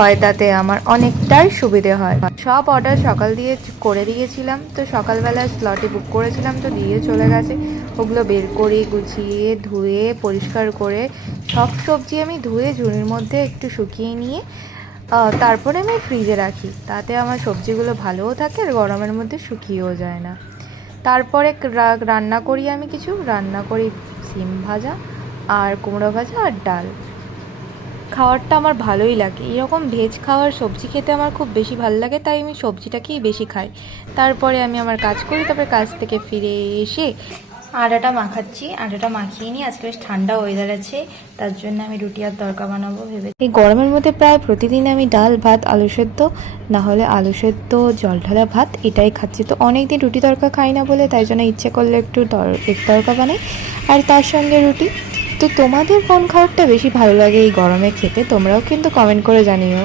হয়, তাতে আমার অনেকটাই সুবিধে হয়। সব অর্ডার সকাল দিয়ে করে দিয়েছিলাম, তো সকালবেলা স্লটে বুক করেছিলাম, তো দিয়ে চলে গেছে। ওগুলো বের করে গুছিয়ে ধুয়ে পরিষ্কার করে সব সবজি আমি ধুয়ে ঝুড়ির মধ্যে একটু শুকিয়ে নিয়ে তারপরে আমি ফ্রিজে রাখি, তাতে আমার সবজিগুলো ভালোও থাকে আর গরমের মধ্যে শুকিয়েও যায় না। তারপরে রান্না করি, আমি কিছু রান্না করি, সিম ভাজা আর কুমড়ো ভাজা আর ডাল। খাওয়ারটা আমার ভালোই লাগে, এরকম ভেজ খাওয়ার সবজি খেতে আমার খুব বেশি ভালো লাগে, তাই আমি সবজিটাকেই বেশি খাই। তারপরে আমি আমার কাজ করি, তারপরে কাজ থেকে ফিরে এসে আটাটা মাখাচ্ছি। আটাটা মাখিয়ে নিই, আজকে বেশ ঠান্ডা ওয়েদার আছে, তার জন্য আমি রুটি আর তড়কা বানাবো ভেবে। এই গরমের মধ্যে প্রায় প্রতিদিন আমি ডাল ভাত আলু সেদ্ধ, না হলে আলু সেদ্ধ জল ঢালা ভাত এটাই খাচ্ছি। তো অনেকদিন রুটি তড়কা খাই না বলে, তাই জন্য ইচ্ছে করলে একটু এক তড়কা বানাই আর তার সঙ্গে রুটি। তো তোমাদের কোন খাবারটা বেশি ভালো লাগে এই গরমে খেতে, তোমরাও কিন্তু কমেন্ট করে জানিও।